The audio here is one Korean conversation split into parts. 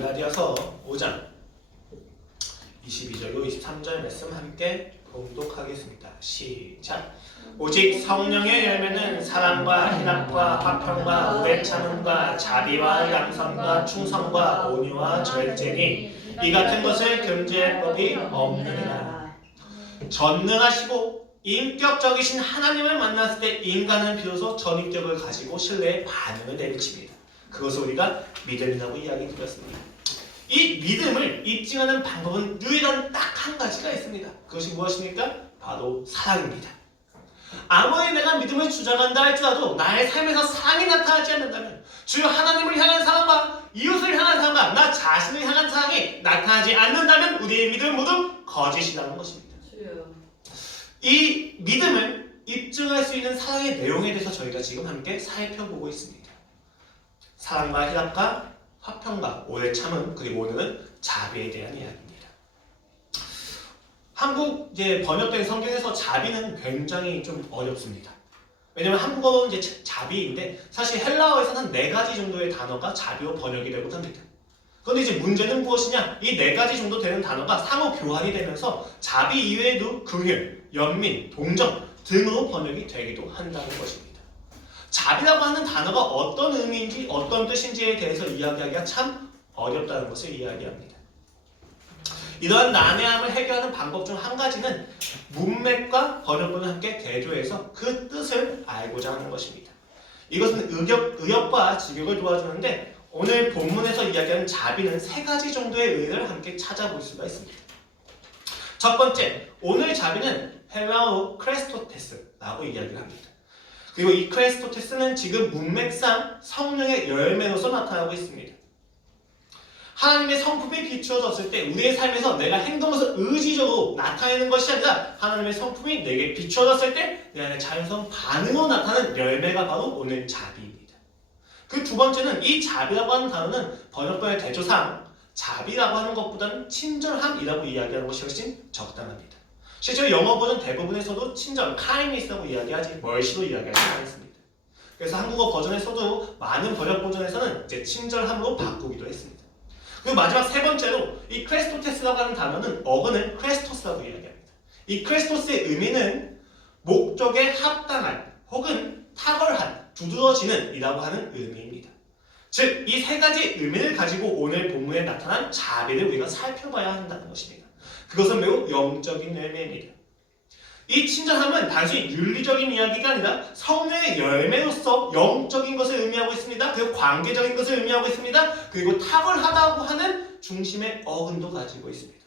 갈라디아서 5장 22절로 23절 말씀 함께 봉독하겠습니다. 시작. 오직 성령의 열매는 사랑과 희락과 화평과 오래 참음과 자비와 양선과 충성과 온유와 절제니 이 같은 것을 금지할 법이 없느니라. 전능하시고 인격적이신 하나님을 만났을 때 인간은 비로소 전인격을 가지고 신뢰의 반응을 내비칩니다. 그것을 우리가 믿음이라고 이야기 드렸습니다. 이 믿음을 입증하는 방법은 유일한 딱 한 가지가 있습니다. 그것이 무엇입니까? 바로 사랑입니다. 아무리 내가 믿음을 주장한다 할지라도 나의 삶에서 사랑이 나타나지 않는다면, 주여 하나님을 향한 사랑과 이웃을 향한 사랑과 나 자신을 향한 사랑이 나타나지 않는다면 우리의 믿음은 모두 거짓이라는 것입니다. 이 믿음을 입증할 수 있는 사랑의 내용에 대해서 저희가 지금 함께 살펴보고 있습니다. 사랑과 희락과 화평과 오래 참음, 그리고 오늘은 자비에 대한 이야기입니다. 한국 번역된 성경에서 자비는 굉장히 좀 어렵습니다. 왜냐면 한국어는 이제 자비인데 사실 헬라어에서는 4가지 정도의 단어가 자비로 번역이 되고 합니다. 그런데 이제 문제는 무엇이냐? 이 4가지 정도 되는 단어가 상호 교환이 되면서 자비 이외에도 긍휼, 연민, 동정 등으로 번역이 되기도 한다는 것입니다. 자비라고 하는 단어가 어떤 의미인지 어떤 뜻인지에 대해서 이야기하기가 참 어렵다는 것을 이야기합니다. 이러한 난해함을 해결하는 방법 중 한 가지는 문맥과 번역본을 함께 대조해서 그 뜻을 알고자 하는 것입니다. 이것은 의역과 직역을 도와주는데 오늘 본문에서 이야기하는 자비는 3가지 정도의 의의를 함께 찾아볼 수가 있습니다. 첫 번째, 오늘 자비는 헬라어 크레스토테스라고 이야기를 합니다. 그리고 이 크레스토테스는 지금 문맥상 성령의 열매로서 나타나고 있습니다. 하나님의 성품이 비추어졌을 때 우리의 삶에서 내가 행동에서 의지적으로 나타내는 것이 아니라 하나님의 성품이 내게 비추어졌을 때 내 안에 자연스러운 반응으로 나타나는 열매가 바로 오늘 자비입니다. 그 두 번째는 이 자비라고 하는 단어는 번역본의 대조상 자비라고 하는 것보다는 친절함이라고 이야기하는 것이 훨씬 적당합니다. 실제로 영어 버전 대부분에서도 친절, kindness라고 이야기하지 mercy로 이야기하지 않습니다. 그래서 한국어 버전에서도 많은 번역 버전에서는 이제 친절함으로 바꾸기도 했습니다. 그리고 마지막 3번째로 이 크레스토테스라고 하는 단어는 어근을 크레스토스라고 이야기합니다. 이 크레스토스의 의미는 목적에 합당한 혹은 탁월한, 두드러지는 이라고 하는 의미입니다. 즉, 이 3가지 의미를 가지고 오늘 본문에 나타난 자비를 우리가 살펴봐야 한다는 것입니다. 그것은 매우 영적인 열매입니다. 이 친절함은 단순히 윤리적인 이야기가 아니라 성령의 열매로서 영적인 것을 의미하고 있습니다. 그리고 관계적인 것을 의미하고 있습니다. 그리고 탁월하다고 하는 중심의 어근도 가지고 있습니다.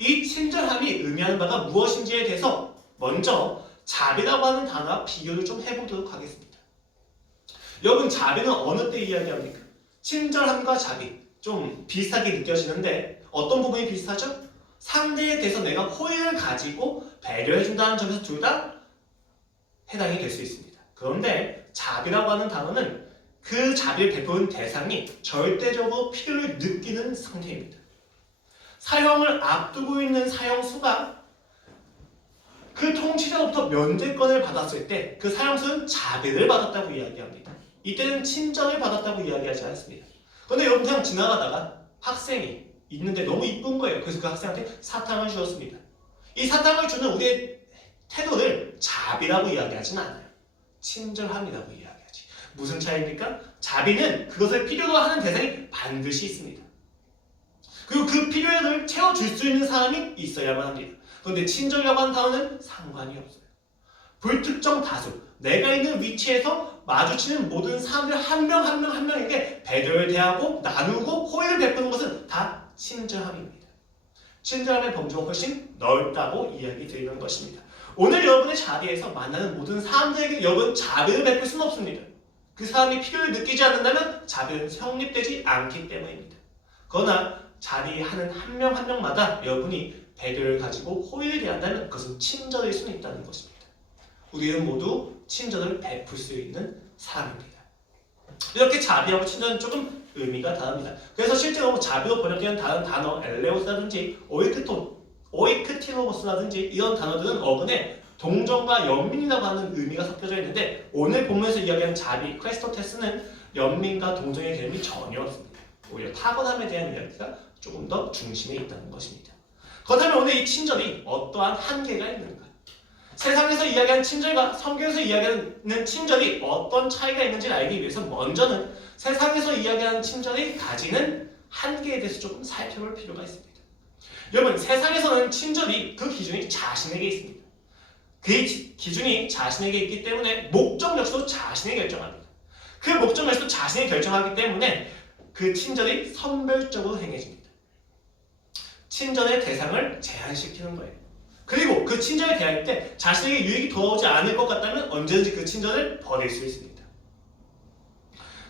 이 친절함이 의미하는 바가 무엇인지에 대해서 먼저 자비라고 하는 단어와 비교를 좀 해보도록 하겠습니다. 여러분, 자비는 어느 때 이야기합니까? 친절함과 자비 좀 비슷하게 느껴지는데 어떤 부분이 비슷하죠? 상대에 대해서 내가 호의를 가지고 배려해준다는 점에서 둘 다 해당이 될 수 있습니다. 그런데 자비라고 하는 단어는 그 자비를 베푸는 대상이 절대적으로 필요를 느끼는 상태입니다. 사형을 앞두고 있는 사형수가 그 통치자로부터 면제권을 받았을 때 그 사형수는 자비를 받았다고 이야기합니다. 이때는 친절을 받았다고 이야기하지 않습니다. 그런데 여러분, 그냥 지나가다가 학생이 있는데 너무 이쁜 거예요. 그래서 그 학생한테 사탕을 주었습니다. 이 사탕을 주는 우리의 태도를 자비라고 이야기하지는 않아요. 친절함이라고 이야기하지. 무슨 차이입니까? 자비는 그것을 필요로 하는 대상이 반드시 있습니다. 그리고 그 필요를 채워줄 수 있는 사람이 있어야만 합니다. 그런데 친절이라고 하는 단어는 상관이 없어요. 불특정 다수, 내가 있는 위치에서 마주치는 모든 사람들 한 명 한 명에게 배려를 대하고 나누고 호의를 베푸는 것은 다 친절함입니다. 친절함의 범주가 훨씬 넓다고 이야기 드리는 것입니다. 오늘 여러분의 자리에서 만나는 모든 사람들에게 여러분 자비를 베풀 수는 없습니다. 그 사람이 필요를 느끼지 않는다면 자비는 성립되지 않기 때문입니다. 그러나 자리하는 한 명 한 명마다 여러분이 배려를 가지고 호의를 대한다면 그것은 친절일 수는 있다는 것입니다. 우리는 모두 친절을 베풀 수 있는 사람입니다. 이렇게 자비하고 친절은 조금 의미가 다릅니다. 그래서 실제로 자비로 번역되는 다른 단어 엘레오스라든지 오이크티노보스라든지 이런 단어들은 어근에 동정과 연민이라고 하는 의미가 섞여져 있는데 오늘 본문에서 이야기하는 자비, 크레스토테스는 연민과 동정의 개념이 전혀 없습니다. 오히려 타고남에 대한 이야기가 조금 더 중심에 있다는 것입니다. 그렇다면 오늘 이 친절이 어떠한 한계가 있는가? 세상에서 이야기하는 친절과 성경에서 이야기하는 친절이 어떤 차이가 있는지를 알기 위해서 먼저는 세상에서 이야기하는 친절이 가지는 한계에 대해서 조금 살펴볼 필요가 있습니다. 여러분, 세상에서는 친절이 그 기준이 자신에게 있습니다. 그 기준이 자신에게 있기 때문에 목적 역시도 자신이 결정합니다. 그 목적 역시도 자신이 결정하기 때문에 그 친절이 선별적으로 행해집니다. 친절의 대상을 제한시키는 거예요. 그리고 그 친절을 대할 때 자신에게 유익이 돌아오지 않을 것 같다면 언제든지 그 친절을 버릴 수 있습니다.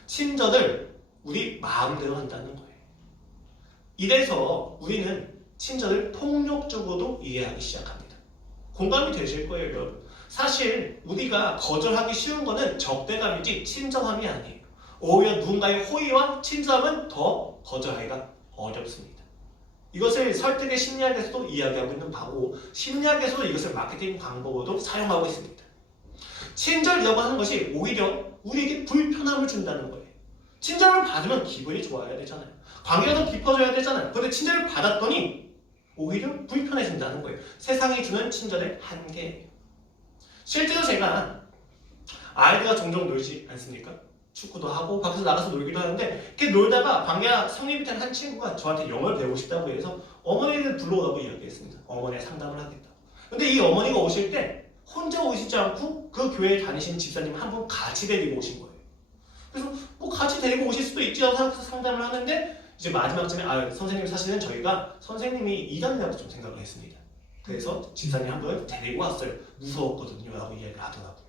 친절을 우리 마음대로 한다는 거예요. 이래서 우리는 친절을 폭력적으로도 이해하기 시작합니다. 공감이 되실 거예요, 여러분. 사실 우리가 거절하기 쉬운 거는 적대감이지 친절함이 아니에요. 오히려 누군가의 호의와 친절함은 더 거절하기가 어렵습니다. 이것을 설득의 심리학에서도 이야기하고 있는 바고 심리학에서도 이것을 마케팅 방법으로도 사용하고 있습니다. 친절이라고 하는 것이 오히려 우리에게 불편함을 준다는 거예요. 친절을 받으면 기분이 좋아야 되잖아요. 관계가 더 깊어져야 되잖아요. 그런데 친절을 받았더니 오히려 불편해진다는 거예요. 세상이 주는 친절의 한계예요. 실제로 제가 아이들과 종종 놀지 않습니까? 축구도 하고 밖에서 나가서 놀기도 하는데 이렇게 놀다가 관계가 성립이 된 한 친구가 저한테 영어를 배우고 싶다고 해서 어머니를 불러오라고 이야기했습니다. 어머니의 상담을 하겠다고. 근데 이 어머니가 오실 때 혼자 오시지 않고 그 교회에 다니시는 집사님 한 분 같이 데리고 오신 거예요. 그래서 뭐 같이 데리고 오실 수도 있지라고 생각해서 상담을 하는데 이제 마지막쯤에 선생님 사실은 저희가 선생님이 이단이라고 좀 생각을 했습니다. 그래서 집사님 한 분을 데리고 왔어요. 무서웠거든요 라고 이야기를 하더라고요.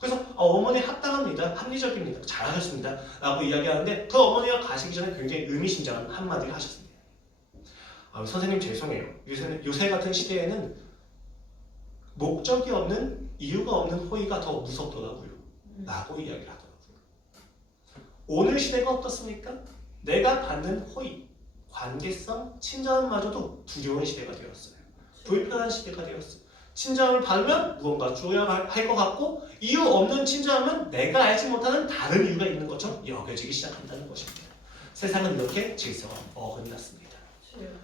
그래서 어머니 합당합니다. 합리적입니다. 잘하셨습니다. 라고 이야기하는데 그 어머니가 가시기 전에 굉장히 의미심장한 한마디를 하셨습니다. 선생님 죄송해요. 요새 같은 시대에는 목적이 없는 이유가 없는 호의가 더 무섭더라고요. 라고 이야기를 하더라고요. 오늘 시대가 어떻습니까? 내가 받는 호의, 관계성, 친절함마저도 두려운 시대가 되었어요. 불편한 시대가 되었어요. 친절함을 받으면 무언가 줘야 할 것 같고 이유 없는 친절함은 내가 알지 못하는 다른 이유가 있는 것처럼 여겨지기 시작한다는 것입니다. 세상은 이렇게 질서가 어긋났습니다.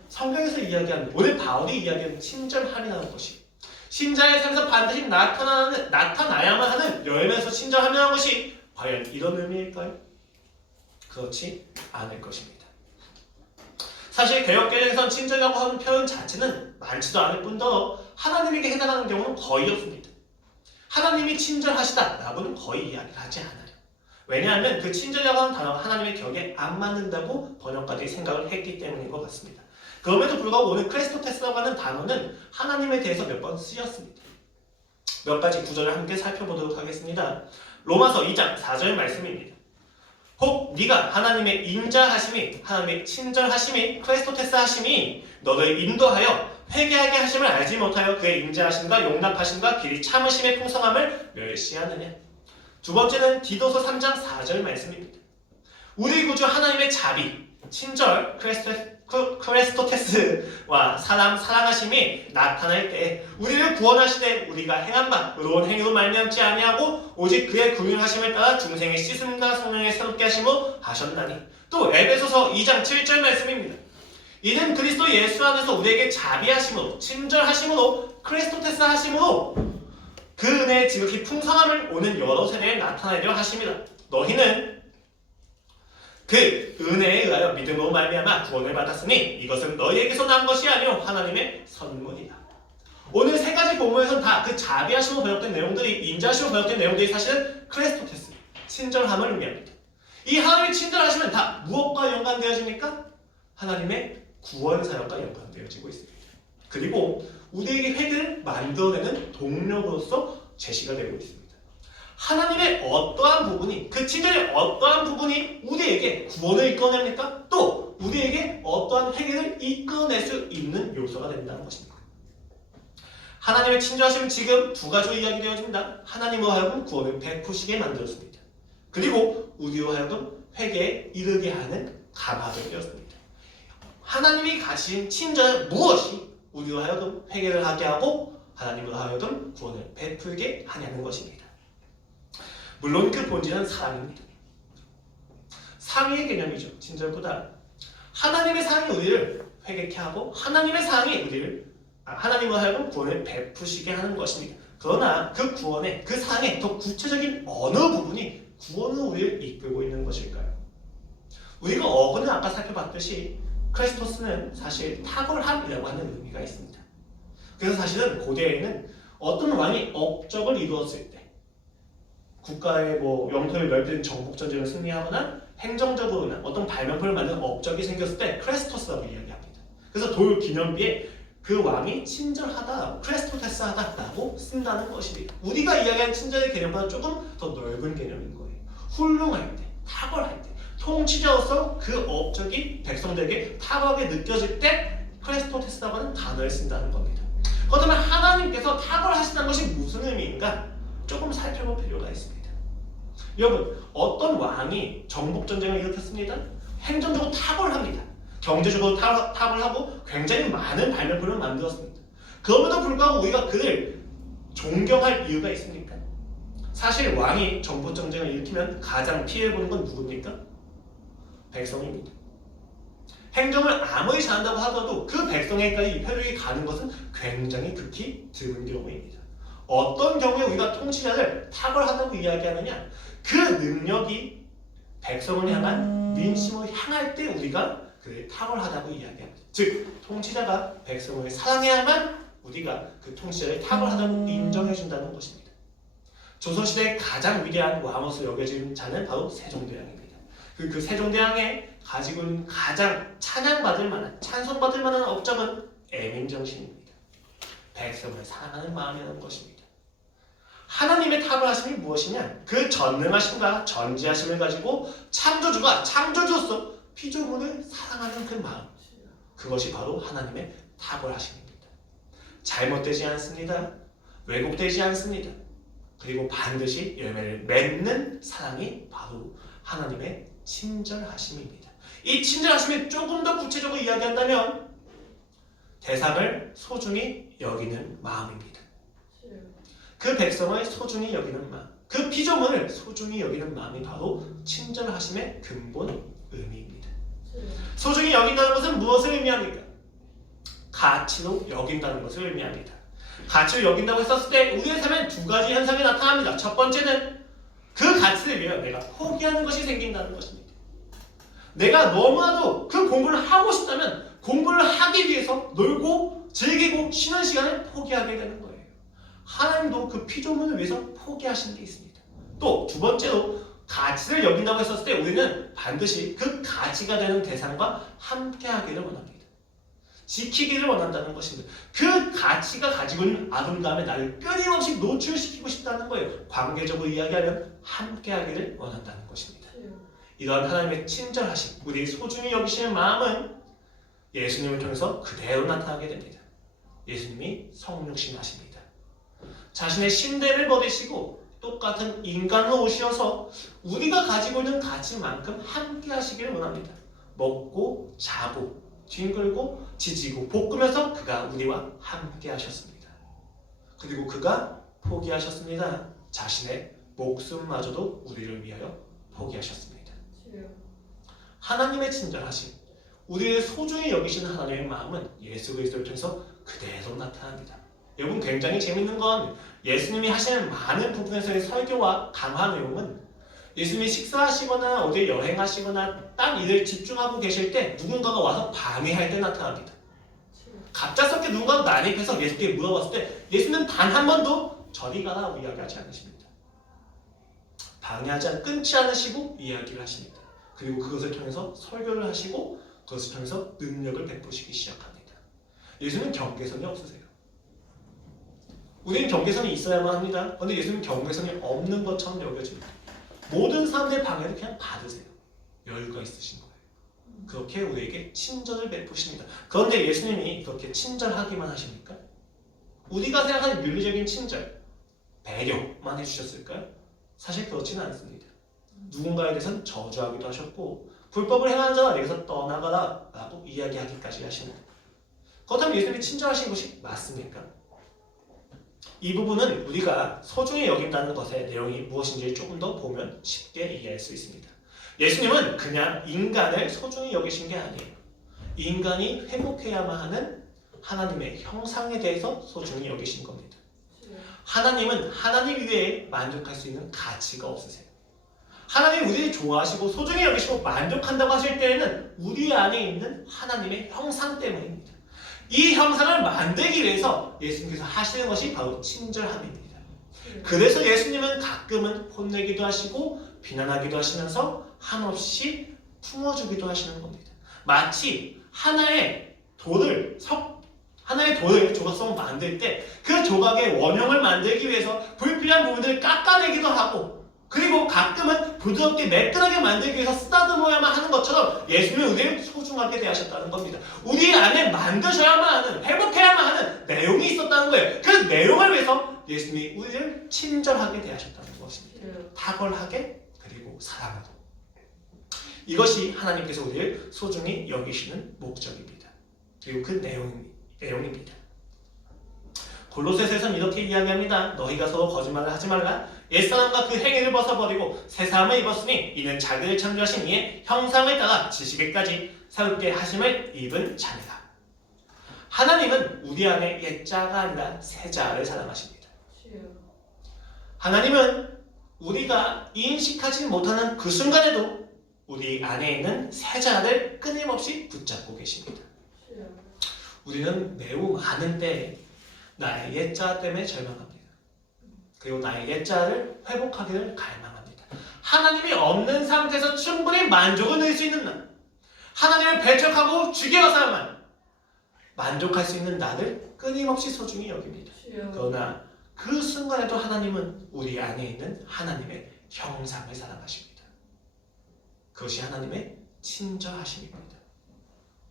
성경에서 이야기하는 오늘 바울이 이야기하는 친절함이라는 것이 신자의 삶에서 반드시 나타나야만 하는 열매에서 친절함이라는 것이 과연 이런 의미일까요? 그렇지 않을 것입니다. 사실 개역개정에서는 친절이라고 하는 표현 자체는 많지도 않을 뿐더러 하나님에게 해당하는 경우는 거의 없습니다. 하나님이 친절하시다라고는 거의 이야기를 하지 않아요. 왜냐하면 그 친절이라고 하는 단어가 하나님의 격에 안 맞는다고 번역가들이 생각을 했기 때문인 것 같습니다. 그럼에도 불구하고 오늘 크레스토테스라고 하는 단어는 하나님에 대해서 몇 번 쓰였습니다. 몇 가지 구절을 함께 살펴보도록 하겠습니다. 로마서 2장 4절 말씀입니다. 혹 네가 하나님의 인자하심이 하나님의 친절하심이 크레스토테스 하심이 너를 인도하여 회개하게 하심을 알지 못하여 그의 인자하심과 용납하심과 길이 참으심의 풍성함을 멸시하느냐. 두 번째는 디도서 3장 4절 말씀입니다. 우리 구주 하나님의 자비, 친절, 크레스토테스와 사랑하심이 나타날 때에 우리를 구원하시되 우리가 행한 바 의로운 행위로 말미암지 아니하고 오직 그의 긍휼하심을 따라 중생의 씻음과 성령의 새롭게 하심으로 하셨나니. 또 에베소서 2장 7절 말씀입니다. 이는 그리스도 예수 안에서 우리에게 자비하심으로 친절하심으로 크레스토테스 하심으로 그 은혜의 지극히 풍성함을 오는 여러 세대에 나타내려 하심이라. 너희는 그 은혜에 의하여 믿음으로 말미암아 구원을 받았으니 이것은 너희에게서 난 것이 아니오 하나님의 선물이다. 오늘 세 가지 본문에서는 다 그 자비하심으로 번역된 내용들이 인자하심으로 번역된 내용들이 사실은 크레스토테스, 친절함을 의미합니다. 이 하나님의 친절하심은 다 무엇과 연관되어집니까? 하나님의 구원 사역과 연관되어지고 있습니다. 그리고 우리에게 회개를 만들어내는 동력으로서 제시가 되고 있습니다. 하나님의 어떠한 부분이, 그 친절의 어떠한 부분이 우리에게 구원을 이끌어냅니까? 또 우리에게 어떠한 회개를 이끌어낼 수 있는 요소가 된다는 것입니다. 하나님의 친절하심은 지금 두 가지로 이야기되어집니다. 하나님으로 하여금 구원을 베푸시게 만들었습니다. 그리고 우리로 하여금 회개에 이르게 하는 감화가 되었습니다. 하나님이 가진 친절은 무엇이 우리로 하여금 회개를 하게 하고 하나님으로 하여금 구원을 베풀게 하냐는 것입니다. 물론 그 본질은 사랑입니다. 상위의 개념이죠. 친절보다 하나님의 사랑이 우리를 회개케 하고 하나님의 사랑이 하나님을 하여금 구원을 베푸시게 하는 것입니다. 그러나 그 구원의 그 사랑의 더 구체적인 어느 부분이 구원으로 우리를 이끌고 있는 것일까요? 우리가 어근을 아까 살펴봤듯이 크레스토스는 사실 탁월함이라고 하는 의미가 있습니다. 그래서 사실은 고대에는 어떤 왕이 업적을 이루었을 때 국가의 영토를 넓히는 정복 전쟁을 승리하거나 행정적으로나 어떤 발명품을 만드는 업적이 생겼을 때 크레스토스라고 이야기합니다. 그래서 돌 기념비에 그 왕이 친절하다, 크레스토테스하다라고 쓴다는 것입니다. 우리가 이야기하는 친절의 개념보다 조금 더 넓은 개념인 거예요. 훌륭할 때, 탁월할 때, 통치자로서 그 업적이 백성들에게 탁월하게 느껴질 때 크레스토테스라고 하는 단어를 쓴다는 겁니다. 그렇다면 하나님께서 탁월하시다는 것이 무슨 의미인가? 조금 살펴볼 필요가 있습니다. 여러분, 어떤 왕이 정복전쟁을 일으켰습니다. 행정적으로 탁월합니다. 경제적으로 탁월하고 굉장히 많은 발명품을 만들었습니다. 그럼에도 불구하고 우리가 그를 존경할 이유가 있습니까? 사실 왕이 정복전쟁을 일으키면 가장 피해보는 건 누굽니까? 백성입니다. 행정을 아무리 잘한다고 하더라도 그 백성에게까지 효력이 가는 것은 굉장히 극히 드문 경우입니다. 어떤 경우에 우리가 통치자를 탁월하다고 이야기하느냐? 그 능력이 백성을 향한 민심을 향할 때 우리가 그를 탁월하다고 이야기합니다. 즉, 통치자가 백성을 사랑해야만 우리가 그 통치자를 탁월하다고 인정해준다는 것입니다. 조선시대의 가장 위대한 왕으로서 여겨진 자는 바로 세종대왕입니다. 그 세종대왕의 가지고 있는 가장 찬양받을 만한, 찬송받을 만한 업적은 애민정신입니다. 백성을 사랑하는 마음이라는 것입니다. 하나님의 탁월하심이 무엇이냐? 그 전능하심과 전지하심을 가지고 창조주가 창조주로서 피조물을 사랑하는 그 마음, 그것이 바로 하나님의 탁월하심입니다. 잘못되지 않습니다. 왜곡되지 않습니다. 그리고 반드시 열매를 맺는 사랑이 바로 하나님의 친절하심입니다. 이 친절하심을 조금 더 구체적으로 이야기한다면 대상을 소중히 여기는 마음입니다. 그 백성을 소중히 여기는 마음, 그 피조물을 소중히 여기는 마음이 바로 친절하심의 근본 의미입니다. 소중히 여긴다는 것은 무엇을 의미합니까? 가치로 여긴다는 것을 의미합니다. 가치로 여긴다고 했었을 때 우리의 삶엔 두 가지 현상이 나타납니다. 첫 번째는 그 가치를 위해 내가 포기하는 것이 생긴다는 것입니다. 내가 너무나도 그 공부를 하고 싶다면 공부를 하기 위해서 놀고 즐기고 쉬는 시간을 포기하게 되는 거예요. 하나님도 그 피조물을 위해서 포기하신 게 있습니다. 또 두 번째로 가치를 여긴다고 했었을 때 우리는 반드시 그 가치가 되는 대상과 함께하기를 원합니다. 지키기를 원한다는 것입니다. 그 가치가 가지고 있는 아름다움에 나를 끊임없이 노출시키고 싶다는 거예요. 관계적으로 이야기하면 함께하기를 원한다는 것입니다. 이러한 하나님의 친절하심, 우리 소중히 여기시는 마음은 예수님을 통해서 그대로 나타나게 됩니다. 예수님이 성육신하십니다. 자신의 신대를 버리시고 똑같은 인간으로 오셔서 우리가 가지고 있는 가치만큼 함께 하시기를 원합니다. 먹고 자고 뒹굴고 지지고 볶으면서 그가 우리와 함께 하셨습니다. 그리고 그가 포기하셨습니다. 자신의 목숨마저도 우리를 위하여 포기하셨습니다. 하나님의 친절하심, 우리를 소중히 여기시는 하나님의 마음은 예수 그리스도를 통해서 그대로 나타납니다. 여러분, 굉장히 재밌는 건 예수님이 하시는 많은 부분에서의 설교와 강화 내용은 예수님이 식사하시거나 어디 여행하시거나 딴 일을 집중하고 계실 때 누군가가 와서 방해할 때 나타납니다. 갑작스럽게 누군가가 난입해서 예수께 물어봤을 때 예수는 단 한 번도 저리 가라고 이야기하지 않으십니다. 방해하지 않고 끊지 않으시고 이야기를 하십니다. 그리고 그것을 통해서 설교를 하시고 그것을 통해서 능력을 베푸시기 시작합니다. 예수는 경계선이 없으세요. 우리는 경계선이 있어야만 합니다. 그런데 예수는 경계선이 없는 것처럼 여겨집니다. 모든 사람들의 방해를 그냥 받으세요. 여유가 있으신 거예요. 그렇게 우리에게 친절을 베푸십니다. 그런데 예수님이 그렇게 친절하기만 하십니까? 우리가 생각하는 윤리적인 친절, 배려만 해주셨을까요? 사실 그렇지는 않습니다. 누군가에 대해서는 저주하기도 하셨고 불법을 행하는 자가 내게서 떠나가라 라고 이야기하기까지 하십니다. 그렇다면 예수님이 친절하신 것이 맞습니까? 이 부분은 우리가 소중히 여긴다는 것의 내용이 무엇인지 조금 더 보면 쉽게 이해할 수 있습니다. 예수님은 그냥 인간을 소중히 여기신 게 아니에요. 인간이 회복해야만 하는 하나님의 형상에 대해서 소중히 여기신 겁니다. 하나님은 하나님 위에 만족할 수 있는 가치가 없으세요. 하나님 우리를 좋아하시고 소중히 여기시고 만족한다고 하실 때에는 우리 안에 있는 하나님의 형상 때문입니다. 이 형상을 만들기 위해서 예수님께서 하시는 것이 바로 친절함입니다. 그래서 예수님은 가끔은 혼내기도 하시고 비난하기도 하시면서 한없이 품어주기도 하시는 겁니다. 마치 하나의 돌을 조각성을 만들 때 그 조각의 원형을 만들기 위해서 불필요한 부분들을 깎아내기도 하고, 그리고 가끔은 부드럽게 매끈하게 만들기 위해서 쓰다듬어야만 하는 것처럼 예수님은 우리를 소중하게 대하셨다는 겁니다. 우리 안에 만드셔야만 하는, 회복해야만 하는 내용이 있었다는 거예요. 그 내용을 위해서 예수님이 우리를 친절하게 대하셨다는 것입니다. 탁월하게, 그리고 사랑으로. 이것이 하나님께서 우리를 소중히 여기시는 목적입니다. 그리고 그 내용입니다. 골로새서에서는 이렇게 이야기합니다. 너희가 서로 거짓말을 하지 말라. 옛사람과 그 행위를 벗어버리고 새 사람을 입었으니 이는 자기를 창조하신 이의 형상을 따라 지식에까지 새롭게 하심을 입은 자니라. 하나님은 우리 안에 옛자가 아니라 새자를 사랑하십니다. 하나님은 우리가 인식하지 못하는 그 순간에도 우리 안에 있는 새자를 끊임없이 붙잡고 계십니다. 우리는 매우 많은 때에 나의 옛자 때문에 절망합니다. 그리고 나의 옛자를 회복하기를 갈망합니다. 하나님이 없는 상태에서 충분히 만족을 누릴 수 있는 날, 하나님을 배척하고 죽여서야만 만족할 수 있는 나를 끊임없이 소중히 여깁니다. 그러나 그 순간에도 하나님은 우리 안에 있는 하나님의 형상을 사랑하십니다. 그것이 하나님의 친절하심입니다.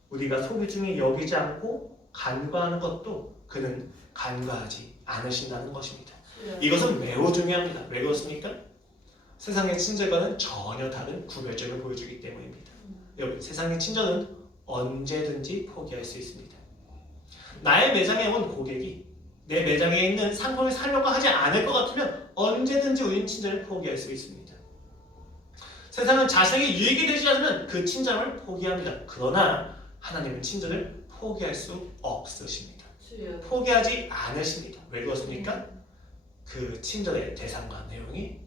우리가 소중히 여기지 않고 간과하는 것도 그는 간과하지 않으신다는 것입니다. 이것은 매우 중요합니다. 왜 그렇습니까? 세상의 친절과는 전혀 다른 구별점을 보여주기 때문입니다. 여러분, 세상의 친절은 언제든지 포기할 수 있습니다. 나의 매장에 온 고객이 내 매장에 있는 상품을 사려고 하지 않을 것 같으면 언제든지 우리는 친절을 포기할 수 있습니다. 세상은 자신에게 유익이 되지 않으면 그 친절을 포기합니다. 그러나 하나님은 친절을 포기할 수 없으십니다. 포기하지 않으십니다. 왜 그렇습니까? 그 친절의 대상과 내용이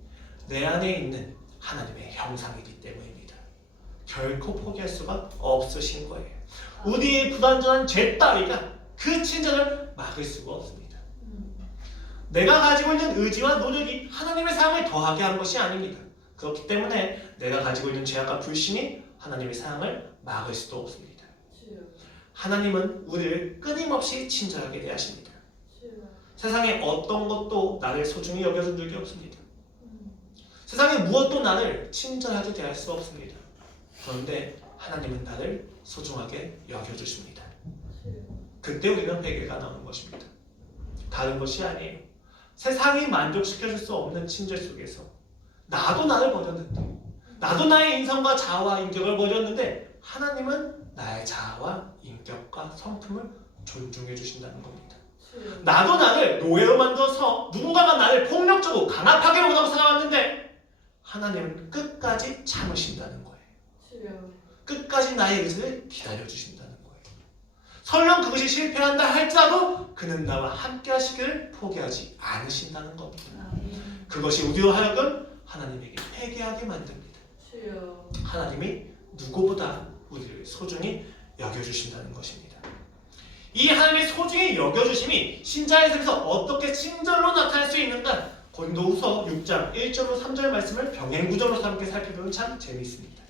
내 안에 있는 하나님의 형상이기 때문입니다. 결코 포기할 수가 없으신 거예요. 우리의 불완전한 죄 따위가 그 친절을 막을 수가 없습니다. 내가 가지고 있는 의지와 노력이 하나님의 사랑을 더하게 한 것이 아닙니다. 그렇기 때문에 내가 가지고 있는 죄악과 불신이 하나님의 사랑을 막을 수도 없습니다. 하나님은 우리를 끊임없이 친절하게 대하십니다. 세상에 어떤 것도 나를 소중히 여겨준 적이 없습니다. 세상에 무엇도 나를 친절하게 대할 수 없습니다. 그런데 하나님은 나를 소중하게 여겨주십니다. 그때 우리는 회개가 나오는 것입니다. 다른 것이 아니에요. 세상이 만족시켜줄 수 없는 친절 속에서 나도 나를 버렸는데, 나도 나의 인성과 자아와 인격을 버렸는데 하나님은 나의 자아와 인격과 성품을 존중해 주신다는 겁니다. 나도 나를 노예로 만들어서 누군가가 나를 폭력적으로 강압하게 보다고 살아왔는데 하나님은 끝까지 참으신다는 거예요. 끝까지 나의 의지를 기다려주신다는 거예요. 설령 그것이 실패한다 할지라도 그는 나와 함께 하시기를 포기하지 않으신다는 겁니다. 그것이 우리로 하여금 하나님에게 회개하게 만듭니다. 하나님이 누구보다 우리를 소중히 여겨주신다는 것입니다. 이 하나님의 소중히 여겨주심이 신자의 삶에서 어떻게 친절로 나타날 수 있는가? 고린도후서 6장 1절로 3절 말씀을 병행구절로 함께 살펴보면 참 재미있습니다.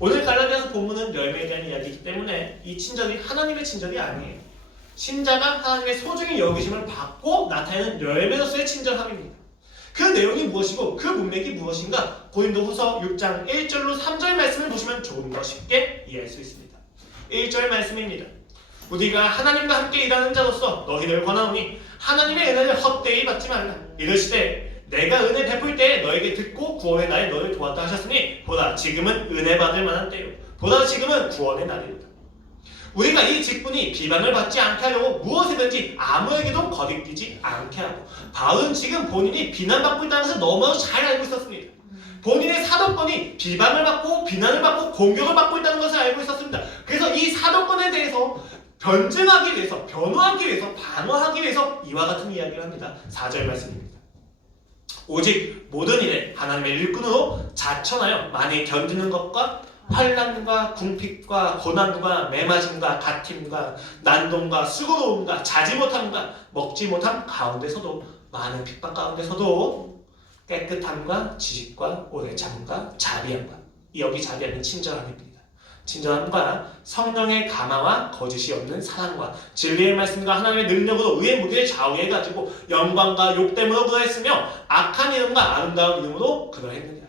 오늘 갈라디아서 본문은 열매에 대한 이야기이기 때문에 이 친절이 하나님의 친절이 아니에요. 신자가 하나님의 소중히 여기심을 받고 나타내는 열매로서의 친절함입니다. 그 내용이 무엇이고 그 문맥이 무엇인가? 고린도후서 6장 1절로 3절 말씀을 보시면 조금 더 쉽게 이해할 수 있습니다. 1절 말씀입니다. 우리가 하나님과 함께 일하는 자로서 너희를 권하오니 하나님의 은혜를 헛되이 받지 말라. 이르시되 내가 은혜 베풀 때에 너에게 듣고 구원의 날에 너를 도왔다 하셨으니 보라 지금은 은혜 받을 만한 때요 보다 지금은 구원의 날이로다. 우리가 이 직분이 비방을 받지 않게 하려고 무엇이든지 아무에게도 거리끼지 않게 하고, 바울은 지금 본인이 비난받고 있다는 것을 너무나도 잘 알고 있었습니다. 본인의 사도권이 비방을 받고 비난을 받고 공격을 받고 있다는 것을 알고 있었습니다. 그래서 이 사도권에 대해서 변증하기 위해서, 변호하기 위해서, 방어하기 위해서 이와 같은 이야기를 합니다. 4절 말씀입니다. 오직 모든 일에 하나님의 일꾼으로 자천하여 많이 견디는 것과 환난과 궁핍과 고난과 매맞음과 다툼과 난동과 수고로움과 자지 못함과 먹지 못함 가운데서도 많은 핍박 가운데서도 깨끗함과 지식과 오래 참음과 자비함과 여기 자비함은 친절함입니다. 친절함과 성령의 감화와 거짓이 없는 사랑과 진리의 말씀과 하나님의 능력으로 의의 무기를 좌우해가지고 영광과 욕됨으로 그러했으며 악한 이름과 아름다운 이름으로 그러했느냐.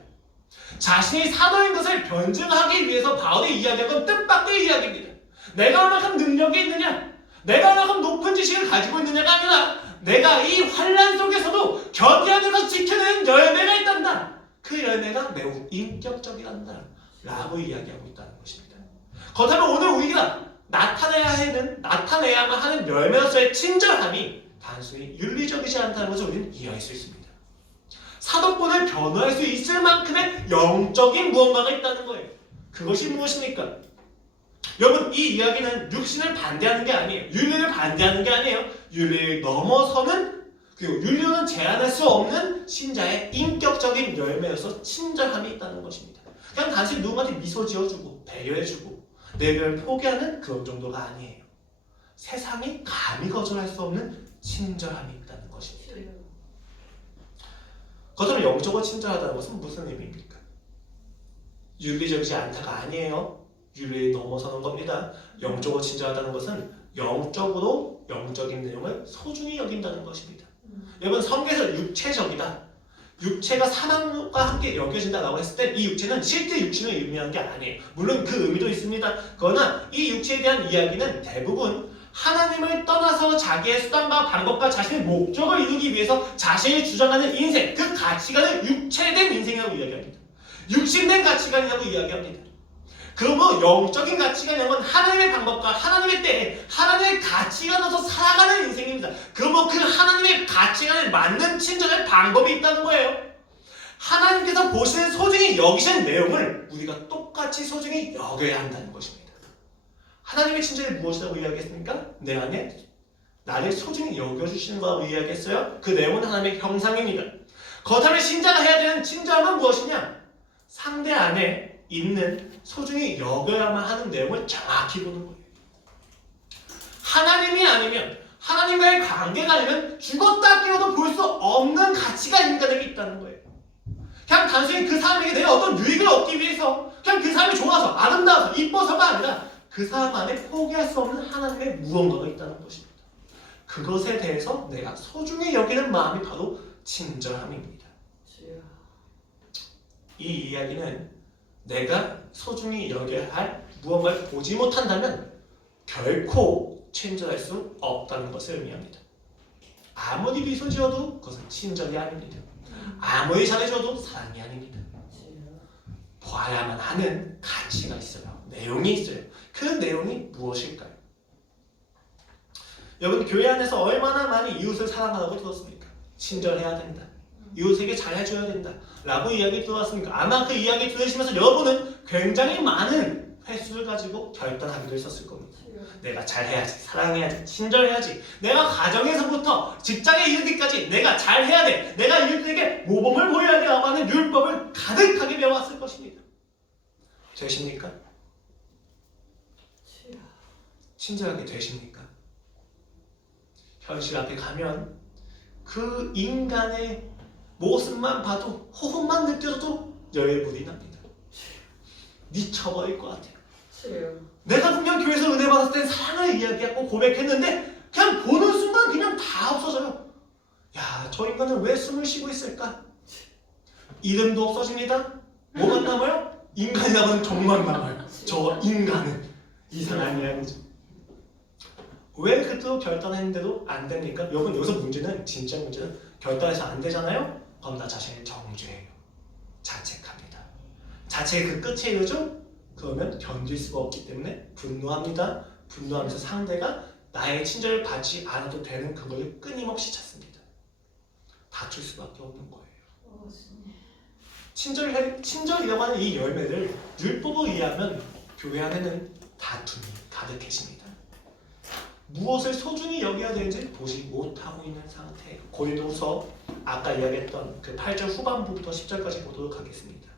자신이 사도인 것을 변증하기 위해서 바울이 이야기한 건 뜻밖의 이야기입니다. 내가 얼마큼 능력이 있느냐, 내가 얼마큼 높은 지식을 가지고 있느냐가 아니라 내가 이 환난 속에서도 견디하면서 지켜내는 열매가 있단다. 그 열매가 매우 인격적이란다 라고 이야기하고 있다는 것입니다. 그렇다면 오늘 우리가 나타내야만 하는 열매로서의 친절함이 단순히 윤리적이지 않다는 것을 우리는 이해할 수 있습니다. 사도권을 변호할 수 있을 만큼의 영적인 무언가가 있다는 거예요. 그것이 무엇입니까? 여러분, 이 이야기는 육신을 반대하는 게 아니에요. 윤리를 반대하는 게 아니에요. 윤리를 넘어서는, 그리고 윤리는 제한할 수 없는 신자의 인격적인 열매여서 친절함이 있다는 것입니다. 그냥 단순히 누군가한테 미소 지어주고 배려해주고 내 별 포기하는 그런 정도가 아니에요. 세상이 감히 거절할 수 없는 친절함이 있다는 것입니다. 그렇다면 영적으로 친절하다는 것은 무슨 의미입니까? 윤리적이지 않다가 아니에요. 윤리를 넘어서는 겁니다. 영적으로 친절하다는 것은 영적으로 영적인 내용을 소중히 여긴다는 것입니다. 여러분, 성경에서 육체적이다, 육체가 사망과 함께 여겨진다라고 했을 때 이 육체는 실제 육신을 의미하는 게 아니에요. 물론 그 의미도 있습니다. 그러나 이 육체에 대한 이야기는 대부분 하나님을 떠나서 자기의 수단과 방법과 자신의 목적을 이루기 위해서 자신이 주장하는 인생, 그 가치관을 육체된 인생이라고 이야기합니다. 육신된 가치관이라고 이야기합니다. 그러므로 영적인 가치관이란 건 하나님의 방법과 하나님의 때에 하나님의 가치관으로서 살아가는 인생입니다. 그러므로 그 하나님의 가치관에 맞는 친절의 방법이 있다는 거예요. 하나님께서 보시는 소중히 여기신 내용을 우리가 똑같이 소중히 여겨야 한다는 것입니다. 하나님의 친절이 무엇이라고 이야기했습니까? 내 안에 나를 소중히 여겨주시는 거라고 이야기했어요. 그 내용은 하나님의 형상입니다. 그렇다면 신자가 해야 되는 친절함은 무엇이냐? 상대 안에 있는 소중히 여겨야만 하는 내용을 정확히 보는 거예요. 하나님이 아니면, 하나님과의 관계가 아니면 죽었다 깨어도 볼 수 없는 가치가 인간에게 있다는 거예요. 그냥 단순히 그 사람에게 내가 어떤 유익을 얻기 위해서, 그냥 그 사람이 좋아서, 아름다워서, 이뻐서가 아니라 그 사람 안에 포기할 수 없는 하나님의 무언가가 있다는 것입니다. 그것에 대해서 내가 소중히 여기는 마음이 바로 친절함입니다. 이 이야기는 내가 소중히 여겨야 할 무언가를 보지 못한다면 결코 친절할 수 없다는 것을 의미합니다. 아무리 미소 지어도 그것은 친절이 아닙니다. 아무리 잘해줘도 사랑이 아닙니다. 봐야만 하는 가치가 있어요. 내용이 있어요. 그 내용이 무엇일까요? 여러분, 교회 안에서 얼마나 많이 이웃을 사랑하라고 들었습니까? 친절해야 된다, 이웃에게 잘해줘야 된다 라고 이야기 들어왔습니까? 아마 그 이야기 들으시면서 여러분은 굉장히 많은 횟수를 가지고 결단하기도 했었을 겁니다. 내가 잘해야지, 사랑해야지, 친절해야지, 내가 가정에서부터 직장에 이르기까지 내가 잘해야 돼, 내가 이웃에게 모범을 보여야 돼 라고 하는 율법을 가득하게 배워왔을 것입니다. 되십니까? 친절하게 되십니까? 현실 앞에 가면 그 인간의 모습만 봐도, 호흡만 느껴도 열불이 납니다. 미쳐버릴 것 같아요. 내가 분명 교회에서 은혜 받았을 땐 사랑을 이야기하고 고백했는데 그냥 보는 순간 그냥 다 없어져요. 야, 저 인간은 왜 숨을 쉬고 있을까? 이름도 없어집니다. 뭐만 남아요? 인간이라고는 정말 남아요. 저 인간은 이상한 이야기죠. 왜 그토록 결단했는데도 안 됩니까? 여러분, 여기서 문제는, 진짜 문제는 결단해서 안 되잖아요? 그럼 나 자신을 정죄해요. 자책합니다. 자책의 그 끝에 이르죠? 그러면 견딜 수가 없기 때문에 분노합니다. 분노하면서 상대가 나의 친절을 받지 않아도 되는 그것을 끊임없이 찾습니다. 다툴 수밖에 없는 거예요. 친절이라고 하는 이 열매를 율법에 의하면 교회 안에는 다툼이 가득해집니다. 무엇을 소중히 여겨야 되는지 보지 못하고 있는 상태예요. 고린도후서 아까 이야기했던 그 8절 후반부부터 10절까지 보도록 하겠습니다.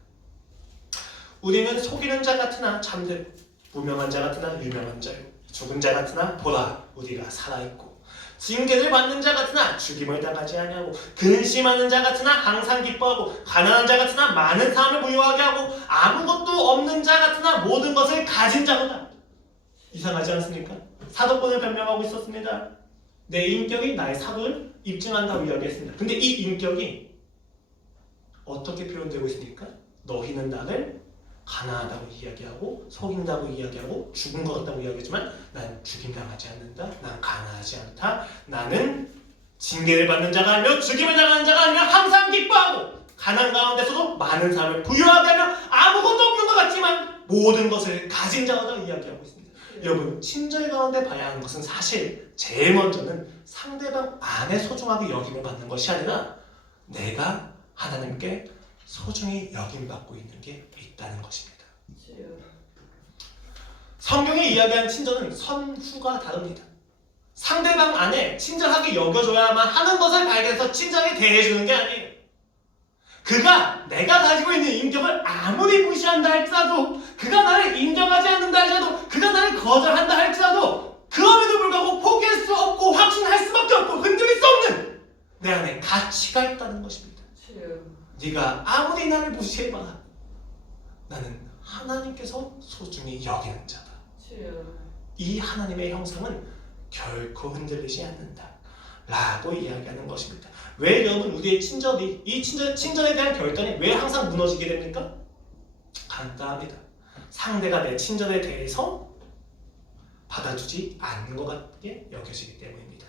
우리는 속이는 자 같으나 참되고 무명한 자 같으나 유명한 자요 죽은 자 같으나 보라 우리가 살아있고 징계를 받는 자 같으나 죽임을 당하지 아니하고 근심하는 자 같으나 항상 기뻐하고 가난한 자 같으나 많은 사람을 부유하게 하고 아무것도 없는 자 같으나 모든 것을 가진 자보다. 이상하지 않습니까? 사도권을 변명하고 있었습니다. 내 인격이 나의 사도를 입증한다고 이야기했습니다. 근데 이 인격이 어떻게 표현되고 있습니까? 너희는 나를 가난하다고 이야기하고 속인다고 이야기하고 죽은 것 같다고 이야기하지만 난 죽임당하지 않는다. 난 가난하지 않다. 나는 징계를 받는 자가 아니며 죽임을 당하는 자가 아니며 항상 기뻐하고 가난 가운데서도 많은 사람을 부유하게 하며 아무것도 없는 것 같지만 모든 것을 가진 자가 이야기하고 있습니다. 여러분 친절 가운데 봐야 하는 것은 사실 제일 먼저는 상대방 안에 소중하게 여김을 받는 것이 아니라 내가 하나님께 소중히 여김받고 있는 게 있다는 것입니다. 성경이 이야기하는 친절은 선후가 다릅니다. 상대방 안에 친절하게 여겨줘야만 하는 것을 발견해서 친절하게 대해주는 게 아니에요. 그가 내가 가지고 있는 인격을 아무리 무시한다 할지라도 그가 나를 인정하지 않는다 할지라도 그가 나를 거절한다 할지라도 그럼에도 불구하고 포기할 수 없고 확신할 수밖에 없고 흔들릴 수 없는 내 안에 가치가 있다는 것입니다. 네가 아무리 나를 무시해봐 나는 하나님께서 소중히 여기는 자다. 이 하나님의 형상은 결코 흔들리지 않는다 라고 이야기하는 것입니다. 왜 여러분 우리의 친절이 이 친절에 대한 결단이 왜 항상 무너지게 됩니까? 간단합니다. 상대가 내 친절에 대해서 받아주지 않는 것 같게 여겨지기 때문입니다.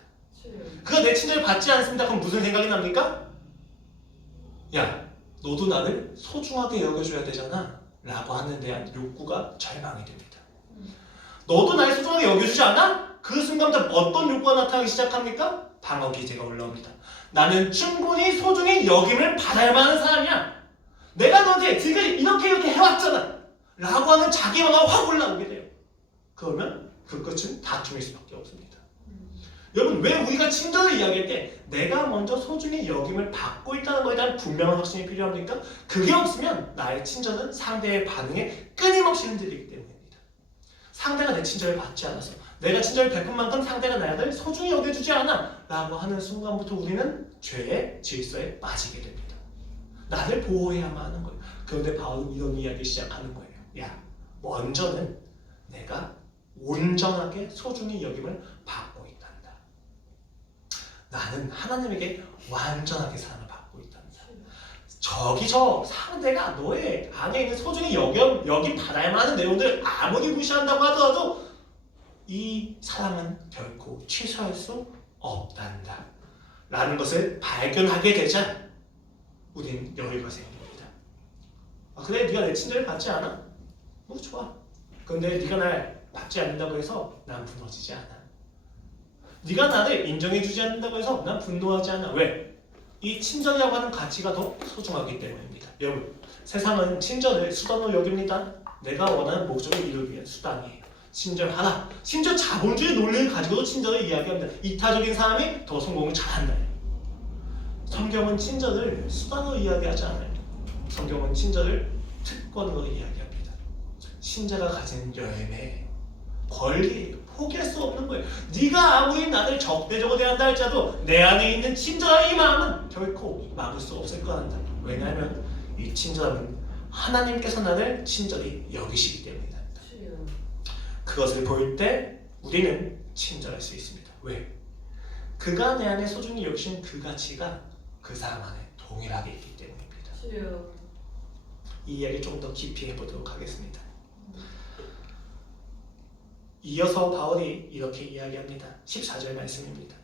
그가 내 친절을 받지 않습니다. 그럼 무슨 생각이 납니까? 야, 너도 나를 소중하게 여겨줘야 되잖아 라고 하는 대한 욕구가 절망이 됩니다. 너도 나를 소중하게 여겨주지 않아? 그 순간부터 어떤 욕구가 나타나기 시작합니까? 방어 기제가 올라옵니다. 나는 충분히 소중히 여김을 받아야 하는 사람이야. 내가 너한테 지금까지 이렇게 해왔잖아 라고 하는 자기화가 확 올라오게 돼요. 그러면 그 끝은 다툼일 수밖에 없습니다. 여러분 왜 우리가 친절을 이야기할 때 내가 먼저 소중히 여김을 받고 있다는 것에 대한 분명한 확신이 필요합니까? 그게 없으면 나의 친절은 상대의 반응에 끊임없이 흔들리기 때문입니다. 상대가 내 친절을 받지 않아서 내가 친절을 베푼 만큼 상대가 나를 소중히 여겨주지 않아 라고 하는 순간부터 우리는 죄의 질서에 빠지게 됩니다. 나를 보호해야만 하는 거예요. 그런데 바울은 이런 이야기 시작하는 거예요. 야, 먼저는 내가 온전하게 소중히 여김을 받고 있단다. 나는 하나님에게 완전하게 사랑을 받고 있단다. 저 상대가 너의 안에 있는 소중히 여김 받아야만 하는 내용들 아무리 무시한다고 하더라도 이 사람은 결코 취소할 수 없단다 라는 것을 발견하게 되자 우린 여유가 생깁니다. 그래 네가 내 친절을 받지 않아? 좋아. 그런데 네가 날 받지 않는다고 해서 난 무너지지 않아. 네가 나를 인정해주지 않는다고 해서 난 분노하지 않아. 왜? 이 친절이라고 하는 가치가 더 소중하기 때문입니다. 여러분 세상은 친절을 수단으로 여깁니다. 내가 원하는 목적을 이루기 위한 수단이에요. 친절하라. 심지어 자본주의 논리를 가지고도 친절을 이야기합니다. 이타적인 사람이 더 성공을 잘한다. 성경은 친절을 수단으로 이야기하지 않아요. 성경은 친절을 특권으로 이야기합니다. 신자가 가진 열매, 권리, 포기할 수 없는 거예요. 네가 아무리 나를 적대적으로 대한다 할지라도 내 안에 있는 친절한 이 마음은 결코 막을 수 없을 거란다. 왜냐하면 이 친절함은 하나님께서 나를 친절히 여기시기 때문이다. 그것을 볼 때 우리는 친절할 수 있습니다. 왜? 그가 내 안에 소중히 여기신 그 가치가 그 사람 안에 동일하게 있기 때문입니다. 이 이야기 조금 더 깊이 해보도록 하겠습니다. 이어서 바울이 이렇게 이야기합니다. 14절 말씀입니다.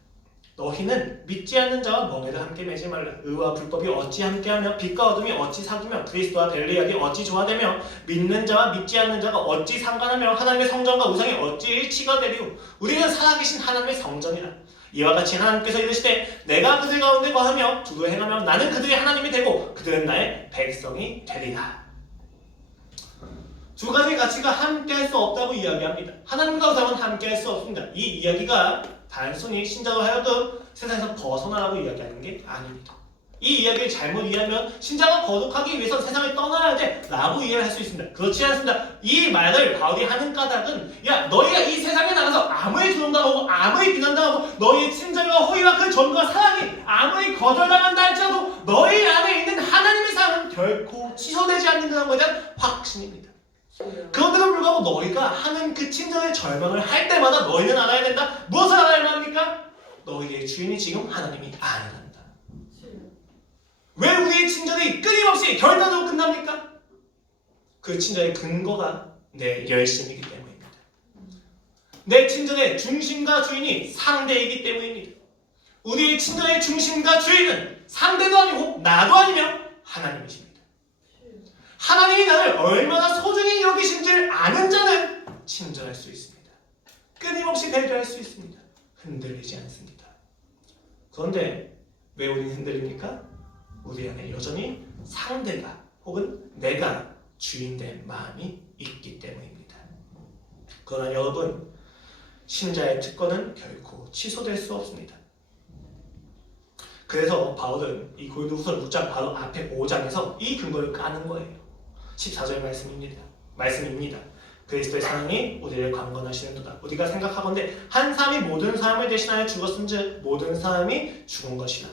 너희는 믿지 않는 자와 멍에를 함께 매지 말라. 의와 불법이 어찌 함께하며 빛과 어둠이 어찌 사귀며 그리스도와 벨리약이 어찌 조화되며 믿는 자와 믿지 않는 자가 어찌 상관하며 하나님의 성전과 우상이 어찌 일치가 되리요. 우리는 살아계신 하나님의 성전이라. 이와 같이 하나님께서 이르시되 내가 그들 가운데 거하며 두루 행하며 나는 그들의 하나님이 되고 그들은 나의 백성이 되리라. 두 가지 가치가 함께할 수 없다고 이야기합니다. 하나님과 우상은 함께할 수 없습니다. 이 이야기가 단순히 신자로 하여금 세상에서 벗어나라고 이야기하는 게 아닙니다. 이 이야기를 잘못 이해하면 신자가 거룩하기 위해서 세상을 떠나야 돼 라고 이해를 할 수 있습니다. 그렇지 않습니다. 이 말을 바울이 하는 까닭은 야 너희가 이 세상에 나가서 아무리 조롱당하고 아무리 비난당하고 너희의 친절과 호의와 그 정과 사랑이 아무리 거절당한다 할지라도 너희 안에 있는 하나님의 사랑은 결코 취소되지 않는다는 것에 대한 확신입니다. 그런데도 불구하고 너희가 하는 그 친절의 절망을 할 때마다 너희는 알아야 된다. 무엇을 알아야 합니까? 너희의 주인이 지금 하나님이 아니란다. 왜 우리의 친절이 끊임없이 결단으로 끝납니까? 그 친절의 근거가 내 열심이기 때문입니다. 내 친절의 중심과 주인이 상대이기 때문입니다. 우리의 친절의 중심과 주인은 상대도 아니고 나도 아니며 하나님이십니다. 하나님이 나를 얼마나 소중히 여기신지를 아는 자는 친절할 수 있습니다. 끊임없이 배려할 수 있습니다. 흔들리지 않습니다. 그런데 왜 우리는 흔들립니까? 우리 안에 여전히 상대가 혹은 내가 주인된 마음이 있기 때문입니다. 그러나 여러분, 신자의 특권은 결코 취소될 수 없습니다. 그래서 바울은 이 고린도후서 6장 바로 앞에 5장에서 이 근거를 까는 거예요. 14절 말씀입니다. 그리스도의 사랑이 우리를 강건하시는도다. 우리가 생각하건대 한 사람이 모든 사람을 대신하여 죽었은즉 모든 사람이 죽은 것이라.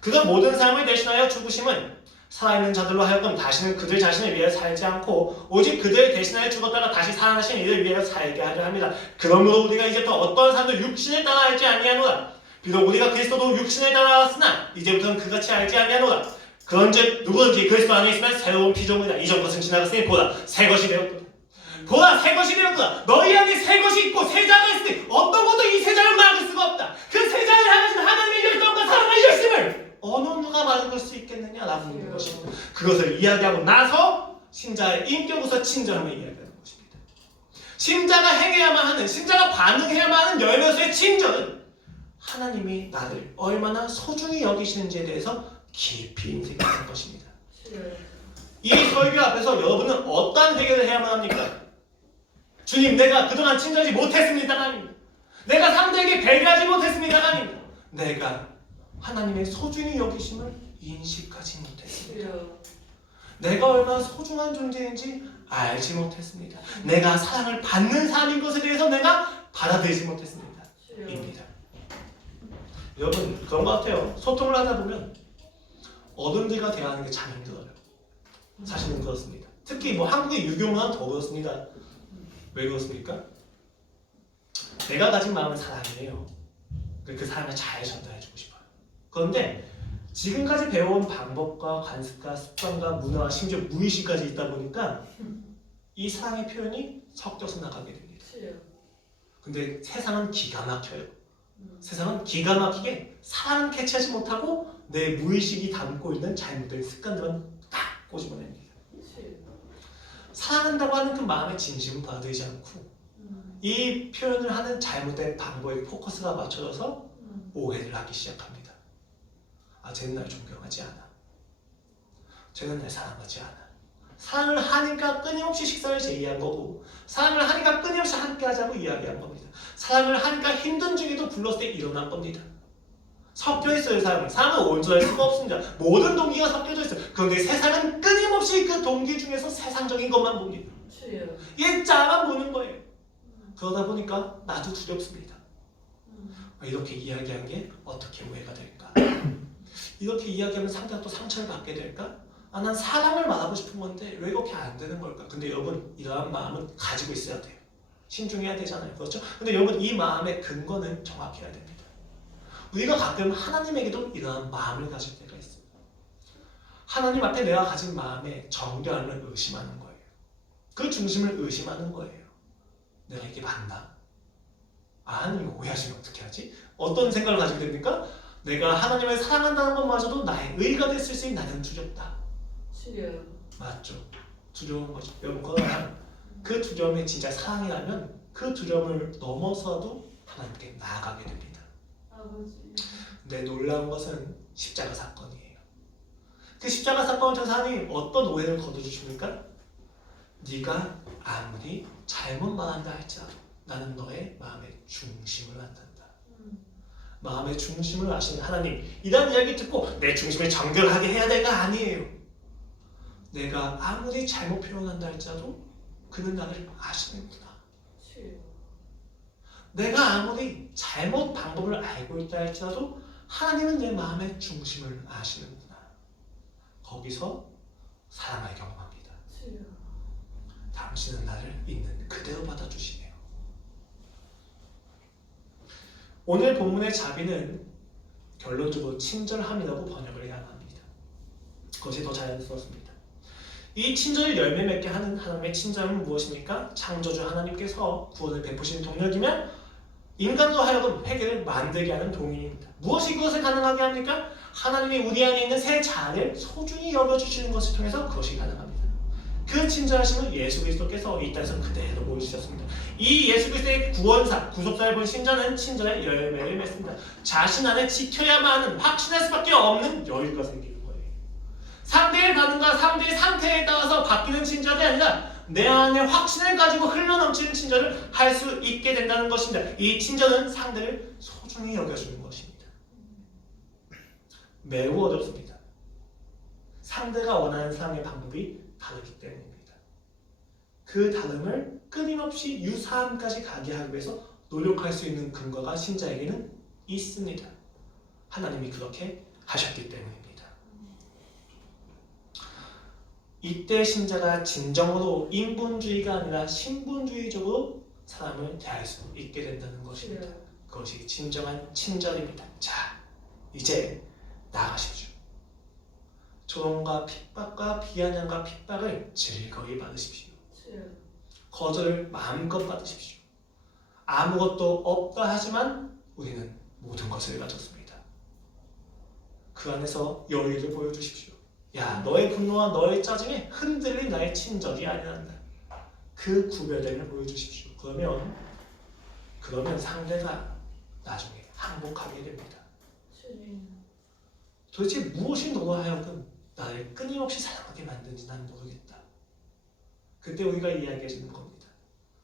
그가 모든 사람을 대신하여 죽으심은 살아있는 자들로 하여금 다시는 그들 자신을 위하여 살지 않고 오직 그들을 대신하여 죽었다가 다시 살아나신 이를 위하여 살게 하려 합니다. 그러므로 우리가 이제부터 어떤 사람도 육신을 따라 알지 아니하노라. 비록 우리가 그리스도도 육신을 따라왔으나 이제부터는 그같이 알지 아니하노라. 그런즉 누구든지 그리스도 안에 있으면 새로운 피조물이다. 이전 것은 지나갔으니 보라 새 것이 되었도다. 보라 새 것이 되었도다. 너희 안에 새 것이 있고 새 자가 있으니 어떤 것도 이 새 자를 막을 수가 없다. 그 새 자를 향하신 하나님의 열정과 사랑의 열심을 어느 누가 막을 수 있겠느냐라고 묻는 것입니다. 그것을 이야기하고 나서 신자의 인격으로서 친절함을 이야기하는 것입니다. 신자가 행해야만 하는, 신자가 반응해야만 하는 열매로서의 친절은 하나님이 나를 얼마나 소중히 여기시는지에 대해서 깊이 인식하는 것입니다. 이 설교 앞에서 여러분은 어떠한 회개를 해야만 합니까? 주님, 내가 그동안 친절하지 못했습니다가 아닙니다. 내가 상대에게 배려하지 못했습니다가 아닙니다. 내가 하나님의 소중히 여기심을 인식하지 못했습니다. 내가 얼마나 소중한 존재인지 알지 못했습니다. 내가 사랑을 받는 사람인 것에 대해서 내가 받아들이지 못했습니다. 입니다. 여러분, 그런 것 같아요. 소통을 하다 보면 어른들과 대화하는 게 참 힘들어요. 사실은 그렇습니다. 특히 뭐 한국의 유교문화는 더 그렇습니다. 왜 그렇습니까? 내가 가진 마음은 사랑이에요. 그 사랑을 잘 전달해주고 싶어요. 그런데 지금까지 배워온 방법과 관습과 습관과 문화와 심지어 무의식까지 있다 보니까 이 사랑의 표현이 섞여서 나가게 됩니다. 근데 세상은 기가 막혀요. 세상은 기가 막히게 사랑은 캐치하지 못하고 내 무의식이 담고 있는 잘못된 습관들은 딱 꼬집어냅니다. 사랑한다고 하는 그 마음의 진심은 받아들이지 않고 이 표현을 하는 잘못된 방법에 포커스가 맞춰져서 오해를 하기 시작합니다. 아, 쟤는 날 존경하지 않아. 쟤는 날 사랑하지 않아. 사랑을 하니까 끊임없이 식사를 제의한 거고 사랑을 하니까 끊임없이 함께하자고 이야기한 겁니다. 사랑을 하니까 힘든 중에도 불렀을 때 일어난 겁니다. 섞여있어요. 사랑은 온전할 수가 없습니다. 모든 동기가 섞여져 있어요. 그런데 세상은 끊임없이 그 동기 중에서 세상적인 것만 봅니다. 일자만 보는 거예요. 그러다 보니까 나도 두렵습니다. 이렇게 이야기한 게 어떻게 오해가 될까? 이렇게 이야기하면 상대가 또 상처를 받게 될까? 아, 난 사랑을 말하고 싶은 건데 왜 이렇게 안 되는 걸까? 근데 여러분, 이러한 마음은 가지고 있어야 돼요. 신중해야 되잖아요. 그렇죠? 근데 여러분, 이 마음의 근거는 정확해야 됩니다. 우리가 가끔 하나님에게도 이러한 마음을 가질 때가 있어요. 하나님 앞에 내가 가진 마음의 정결함을 의심하는 거예요. 그 중심을 의심하는 거예요. 내가 이게 맞나? 아니, 오해하시면 어떻게 하지? 어떤 생각을 가지게 됩니까? 내가 하나님을 사랑한다는 것마저도 나의 의가 됐을 수 있는 나는 두렵다. 맞죠? 두려운 거죠. 여러분, 그러나 그 두려움이 진짜 사랑이라면 그 두려움을 넘어서도 하나님께 나아가게 됩니다. 아버지. 네, 놀라운 것은 십자가 사건이에요. 그 십자가 사건을 통해서 하나님 어떤 오해를 거둬주십니까? 네가 아무리 잘못 말한다 할지라도 나는 너의 마음의 중심을 안단다. 마음의 중심을 아시는 하나님, 이런 이야기 듣고 내 중심을 정결하게 해야 될까? 아니에요. 내가 아무리 잘못 표현한다 할지라도 그는 나를 아시는구나. 내가 아무리 잘못 방법을 알고 있다 할지라도 하나님은 내 마음의 중심을 아시는구나. 거기서 사랑을 경험합니다. 당신은 나를 있는 그대로 받아주시네요. 오늘 본문의 자비는 결론적으로 친절함이라고 번역을 해야 합니다. 그것이 더 자연스럽습니다. 이 친절을 열매 맺게 하는 하나님의 친절은 무엇입니까? 창조주 하나님께서 구원을 베푸신 동력이며 인간으로 하여금 회개를 만들게 하는 동인입니다. 무엇이 그것을 가능하게 합니까? 하나님이 우리 안에 있는 새 자아를 소중히 여겨주시는 것을 통해서 그것이 가능합니다. 그 친절하심을 예수 그리스도께서 이 땅에서 그대로 보여주셨습니다. 이 예수 그리스도의 구원사, 구속사를 본 신자는 친절의 열매를 맺습니다. 자신 안에 지켜야만 하는, 확신할 수밖에 없는 여유가 생기는 거예요. 상대의 반응과 상대의 상태에 따라서 바뀌는 친절이 아니라 내 안에 확신을 가지고 흘러넘치는 친절을 할 수 있게 된다는 것입니다. 이 친절은 상대를 소중히 여겨주는 것입니다. 매우 어렵습니다. 상대가 원하는 사랑의 방법이 다르기 때문입니다. 그 다름을 끊임없이 유사함까지 가게 하기 위해서 노력할 수 있는 근거가 신자에게는 있습니다. 하나님이 그렇게 하셨기 때문입니다. 이때 신자가 진정으로 인본주의가 아니라 신본주의적으로 사람을 대할 수 있게 된다는 것입니다. 그것이 진정한 친절입니다. 자, 이제 나가십시오. 조롱과 핍박과 비아냥과 핍박을 즐거이 받으십시오. 거절을 마음껏 받으십시오. 아무것도 없다 하지만 우리는 모든 것을 가졌습니다. 그 안에서 여유를 보여주십시오. 야, 너의 분노와 너의 짜증에 흔들린 나의 친절이 아니란다. 그 구별됨을 보여주십시오. 그러면 상대가 나중에 항복하게 됩니다. 도대체 무엇이 너로 하여금 나를 끊임없이 사랑하게 만드는지 난 모르겠다. 그때 우리가 이야기해주는 겁니다.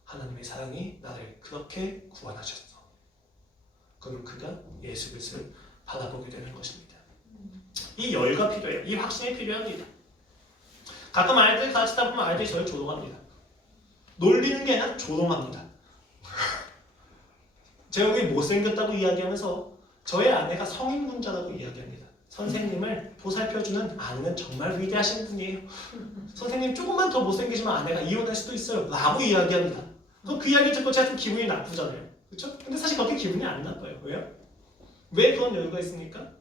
하나님의 사랑이 나를 그렇게 구원하셨어. 그럼 그가 예수 그리스도를 바라보게 되는 것입니다. 이 여유가 필요해요. 이 확신이 필요합니다. 가끔 아이들 가르치다 보면 아이들이 저를 조롱합니다. 놀리는 게 아니라 조롱합니다. 제가 여기 못생겼다고 이야기하면서 저의 아내가 성인군자라고 이야기합니다. 선생님을 보살펴주는 아내는 정말 위대하신 분이에요. 선생님 조금만 더 못생기시면 아내가 이혼할 수도 있어요 라고 이야기합니다. 그럼 그 이야기 듣고 제가 좀 기분이 나쁘잖아요. 그렇죠? 근데 사실 그렇게 기분이 안 나빠요. 왜요? 왜 그런 여유가 있습니까?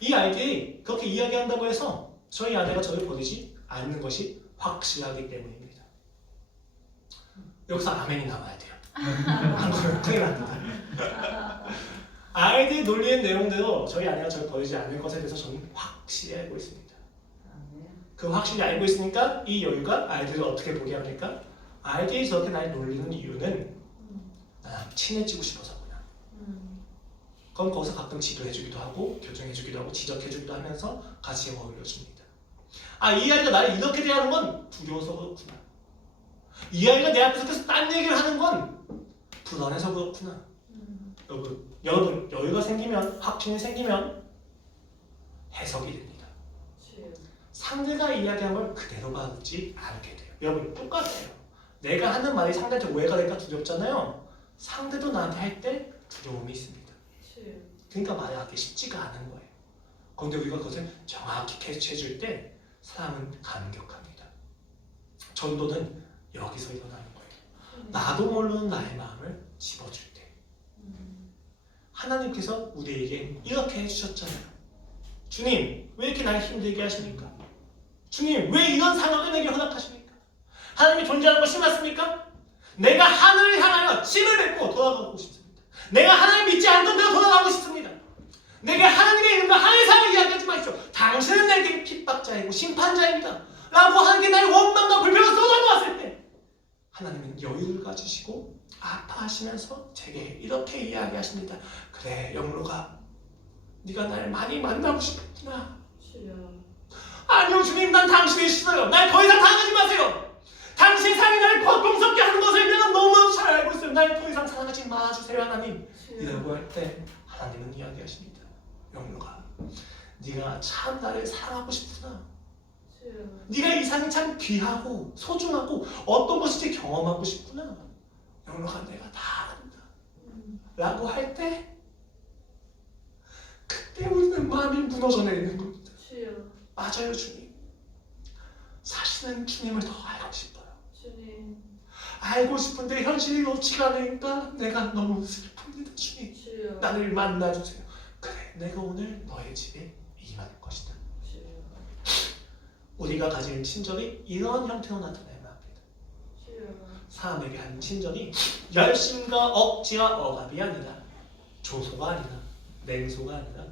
이 아이들이 그렇게 이야기한다고 해서 저희 아내가 저를 버리지 않는 것이 확실하기 때문입니다. 여기서 아멘이 나와야 돼요. 안 그러면 큰일 납니다. 아이들이 놀리는 내용대로 저희 아내가 저를 버리지 않을 것에 대해서 저는 확실히 알고 있습니다. 그 확실히 알고 있으니까 이 여유가 아이들을 어떻게 보게 합니까? 아이들이 저렇게 날 놀리는 이유는 나랑 친해지고 싶어서구나. 그럼 거기서 가끔 지도해주기도 하고 교정해주기도 하고 지적해주기도 하면서 같이 어울려줍니다. 아, 이 아이가 나를 이렇게 대하는 건 두려워서 그렇구나. 이 아이가 내 앞에서 계속 딴 얘기를 하는 건 불안해서 그렇구나. 여러분, 여유가 생기면, 확신이 생기면 해석이 됩니다. 상대가 이야기한 걸 그대로 받지 않게 돼요. 여러분, 똑같아요. 내가 하는 말이 상대한테 오해가 될까 두렵잖아요. 상대도 나한테 할 때 두려움이 있습니다. 그러니까 말하기 쉽지가 않은 거예요. 그런데 우리가 그것을 정확히 캐치해줄 때 사람은 감격합니다. 전도는 여기서 일어나는 거예요. 나도 모르는 나의 마음을 집어줄 때. 하나님께서 우리에게 이렇게 해주셨잖아요. 주님, 왜 이렇게 날 힘들게 하십니까? 주님, 왜 이런 상황을 내게 허락하십니까? 하나님이 존재하는 것이 맞습니까? 내가 하늘을 향하여 침을 뱉고 돌아가고 싶습니다. 내가 하나님 믿지 않던 대로 돌아가고 싶습니다. 내게 하나님의 이름과 하늘의 사랑을 이야기하지 마십시오. 당신은 내게 핍박자이고 심판자입니다 라고 하는 게 나의 원망과 불평을 쏟아놓았을 때 하나님은 여유를 가지시고 아파하시면서 제게 이렇게 이야기하십니다. 그래 영로가 네가 날 많이 만나고 싶었구나. 아니요 주님, 난 당신이 싫어요. 날 더 이상 사랑하지 마세요. 당신 사랑이 나를 고통스럽게 하는 것을 내가 너무 잘 알고 있어요. 날 더 이상 사랑하지 마주세요 하나님. 이라고 할 때 하나님은 이야기하십니다. 영로가 네가 참 나를 사랑하고 싶구나. 네가 이 삶이 참 귀하고 소중하고 어떤 것인지 경험하고 싶구나. 영로가 내가 다 안다. 라고 할 때 그때 우리는 마음이 무너져 내리는 겁니다. 맞아요 주님. 사실은 주님을 더 알고 싶어요. 알고 싶은데 현실이 놓치가 않으니까 내가 너무 슬픕니다. 주님 나를 만나주세요. 그래 내가 오늘 너의 집에 임할 것이다. 우리가 가진 친절이 이런 형태로 나타나야만 합니다. 사람에게 하는 친절이 열심과 억지와 억압이 아니라 조소가 아니라 냉소가 아니라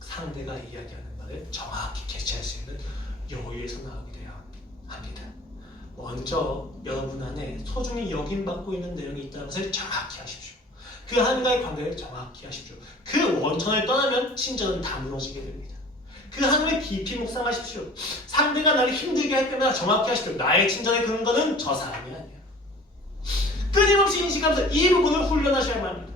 상대가 이야기하는 말을 정확히 캐치할 수 있는 여유에서 나오게 되어야 합니다. 먼저 여러분 안에 소중히 여김받고 있는 내용이 있다는 것을 정확히 하십시오. 그 하나님과의 관계를 정확히 하십시오. 그 원천을 떠나면 친절은 다 무너지게 됩니다. 그 하나님을 깊이 묵상하십시오. 상대가 나를 힘들게 할 때마다 정확히 하십시오. 나의 친절의 근거는 저 사람이 아니야. 끊임없이 인식하면서 이 부분을 훈련하셔야만 합니다.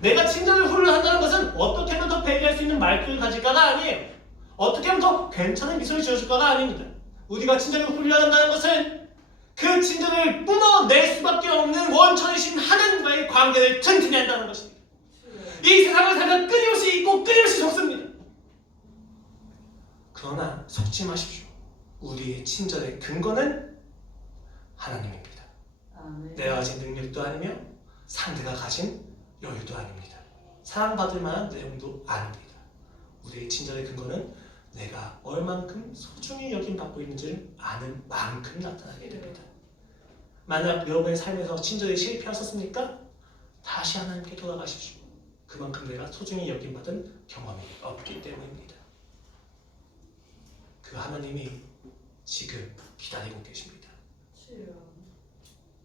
내가 친절을 훈련한다는 것은 어떻게 하면 더 배려할 수 있는 말투를 가질까가 아니에요. 어떻게 하면 더 괜찮은 미소를 지어줄까가 아닙니다. 우리가 친절을 훈련한다는 것은 그 친절을 뿜어낼 수밖에 없는 원천이신 하나님과의 관계를 튼튼히 한다는 것입니다. 이 세상을 살면 끊임없이 있고 끊임없이 속습니다. 그러나 속지 마십시오. 우리의 친절의 근거는 하나님입니다. 내가 가진 능력도 아니며 상대가 가진 여유도 아닙니다. 사랑받을 만한 내용도 아닙니다. 우리의 친절의 근거는 내가 얼만큼 소중히 여김받고 있는지를 아는 만큼 나타나게 됩니다. 만약 여러분의 삶에서 친절에 실패하셨습니까? 다시 하나님께 돌아가십시오. 그만큼 내가 소중히 여김받은 경험이 없기 때문입니다. 그 하나님이 지금 기다리고 계십니다.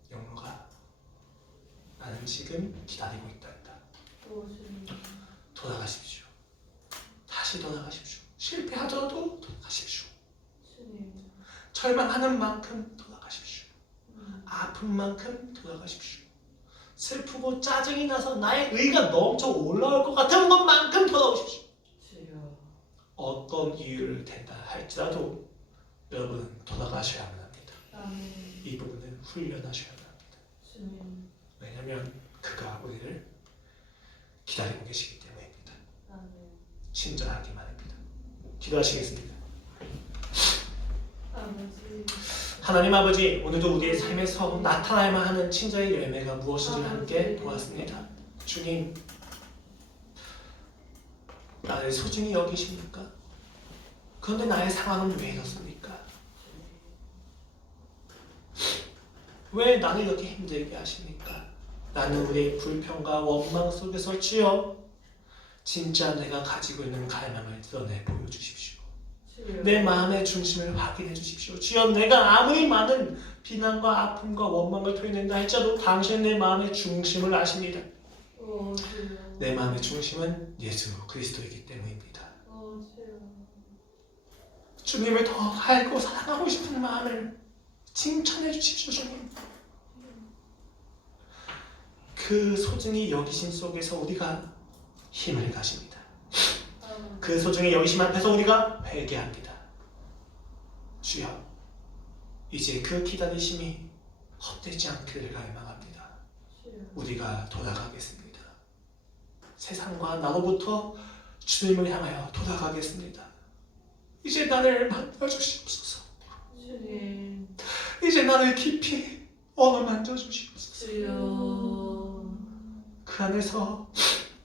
영로가 나는 지금 기다리고 있단다. 돌아가십시오. 다시 돌아가십시오. 실패하더라도 돌아가십시오. 절망하는 만큼 돌아가십시오. 아픈 만큼 돌아가십시오. 슬프고 짜증이 나서 나의 의가 넘쳐 올라올 것 같은 것만큼 돌아오십시오. 어떤 이유를 댄다 할지라도 여러분은 돌아가셔야만 합니다. 이 부분을 훈련하셔야만 합니다. 왜냐하면 그가 우리를 기다리고 계시기 때문입니다. 친절하기만 합니다. 기도하시겠습니다. 하나님 아버지, 오늘도 우리의 삶에서 나타나야만 하는 친절의 열매가 무엇인지를 함께 보았습니다. 주님, 나를 소중히 여기십니까? 그런데 나의 상황은 왜 이렇습니까? 왜 나를 이렇게 힘들게 하십니까? 나는 우리의 불평과 원망 속에서 주여 진짜 내가 가지고 있는 갈망을 드러내 보여주십시오. 내 마음의 중심을 확인해 주십시오. 주여 내가 아무리 많은 비난과 아픔과 원망을 토해낸다 할지라도 당신은 내 마음의 중심을 아십니다. 내 마음의 중심은 예수 그리스도이기 때문입니다. 주님을 더 알고 사랑하고 싶은 마음을 칭찬해 주십시오. 주님, 그 소중히 여기심 속에서 우리가 힘을 가집니다. 그 소중히 여기심 앞에서 우리가 회개합니다. 주여, 이제 그 기다리심이 헛되지 않기를 갈망합니다. 우리가 돌아가겠습니다. 세상과 나로부터 주님을 향하여 돌아가겠습니다. 이제 나를 만나주시옵소서. 이제 나를 깊이 어루만져 주시옵소서. 그 안에서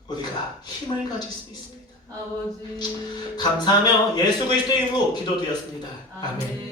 우리가 힘을 가질 수 있습니다. 아버지 감사하며 예수 그리스도의 이름으로 기도드렸습니다. 아멘.